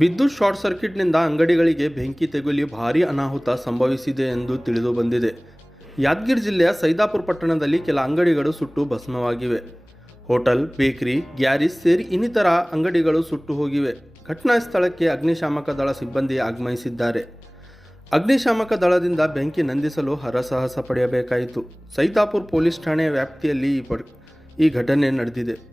ವಿದ್ಯುತ್ ಶಾರ್ಟ್ ಸರ್ಕ್ಯೂಟ್ನಿಂದ ಅಂಗಡಿಗಳಿಗೆ ಬೆಂಕಿ ತಗುಲಿ ಭಾರೀ ಅನಾಹುತ ಸಂಭವಿಸಿದೆ ಎಂದು ತಿಳಿದು ಬಂದಿದೆ. ಯಾದಗಿರಿ ಜಿಲ್ಲೆಯ ಸೈದಾಪುರ ಪಟ್ಟಣದಲ್ಲಿ ಕೆಲ ಅಂಗಡಿಗಳು ಸುಟ್ಟು ಭಸ್ಮವಾಗಿವೆ. ಹೋಟೆಲ್, ಬೇಕರಿ, ಗ್ಯಾರೇಜ್ ಸೇರಿ ಇನ್ನಿತರ ಅಂಗಡಿಗಳು ಸುಟ್ಟು ಹೋಗಿವೆ. ಘಟನಾ ಸ್ಥಳಕ್ಕೆ ಅಗ್ನಿಶಾಮಕ ದಳ ಸಿಬ್ಬಂದಿ ಆಗಮಿಸಿದ್ದಾರೆ. ಅಗ್ನಿಶಾಮಕ ದಳದಿಂದ ಬೆಂಕಿ ನಂದಿಸಲು ಹರಸಾಹಸ ಪಡೆಯಬೇಕಾಯಿತು. ಸೈದಾಪುರ ಪೊಲೀಸ್ ಠಾಣೆಯ ವ್ಯಾಪ್ತಿಯಲ್ಲಿ ಈ ಘಟನೆ ನಡೆದಿದೆ.